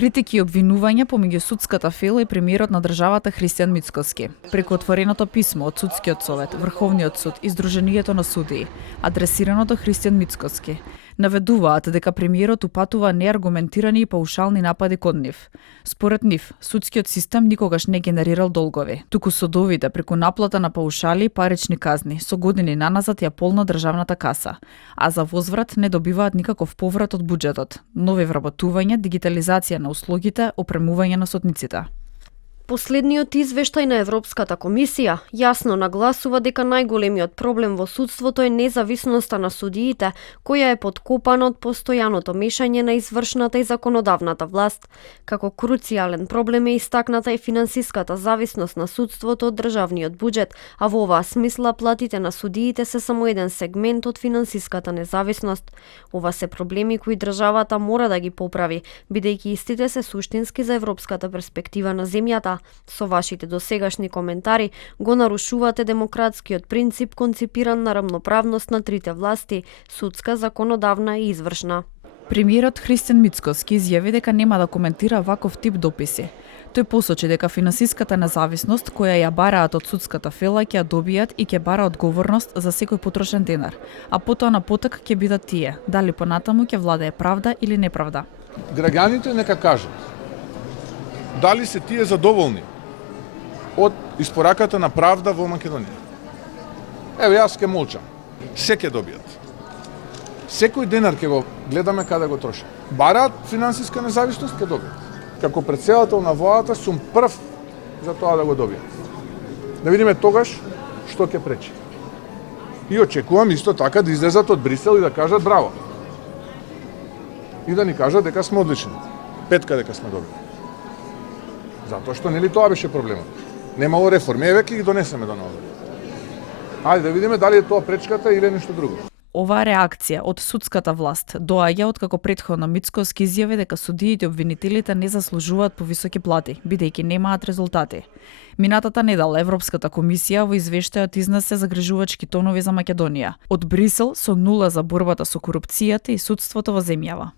Критики и обвинувања помеѓу судската фела и премиерот на државата Христијан Мицкоски. Преку отвореното писмо од Судскиот совет, Врховниот суд и Сдруженијето на судии, адресирано до Христијан Мицкоски, наведуваат дека премиерот упатува неаргументирани и паушални напади кон нив. Според нив, судскиот систем никогаш не генерирал долгови, туку судовите преку наплата на паушали и парични казни со години наназад ја полна државната каса, а за возврат не добиваат никаков поврат од буџетот, нови вработувања, дигитализација на услугите, опремување на сотниците. Последниот извештај на Европската комисија јасно нагласува дека најголемиот проблем во судството е независноста на судиите, која е подкопана од постојаното мешање на извршната и законодавната власт. Како круцијален проблем е истакната и финансиската зависност на судството од државниот буџет, а во оваа смисла платите на судиите се само еден сегмент од финансиската независност. Ова се проблеми кои државата мора да ги поправи, бидејќи истите се суштински за европската перспектива на земјата. Со вашите досегашни коментари го нарушувате демократскиот принцип концепиран на рамноправност на трите власти – судска, законодавна и извршна. Премиерот Христијан Мицкоски изјави дека нема да коментира ваков тип дописи. Тој посочи дека финансиската независност која ја бараат од судската фела ќе ја добијат и ќе бара одговорност за секој потрошен денар, а потоа на поток ќе бидат тие, дали понатаму ќе владее правда или неправда. Граѓаните нека кажат дали се тие задоволни од испораката на правда во Македонија. Еве, јас ќе молчам. Се ќе добијат. Секој денар ќе го гледаме каде го троши. Бараат финансиска независност, ќе добијат. Како претседател на владата сум прв за тоа да го добијат. Да видиме тогаш што ќе пречи. И очекувам исто така да излезат од Брисел и да кажат браво. И да ни кажат дека сме одлични. Петка дека сме добри. Затоа што нели тоа беше проблемот. Немало реформи, еве ќе ги донесеме до ново. Ајде да видиме дали е тоа пречката или нешто друго. Оваа реакција од судската власт доаѓа откако претходно Мицкоски изјави дека судиите и обвинителите не заслужуваат повисоки плати, бидејќи немаат резултати. Минатата недела Европската комисија во извештајот изнесе загрижувачки тонови за Македонија. Од Брисел со нула за борбата со корупцијата и судството во земјава.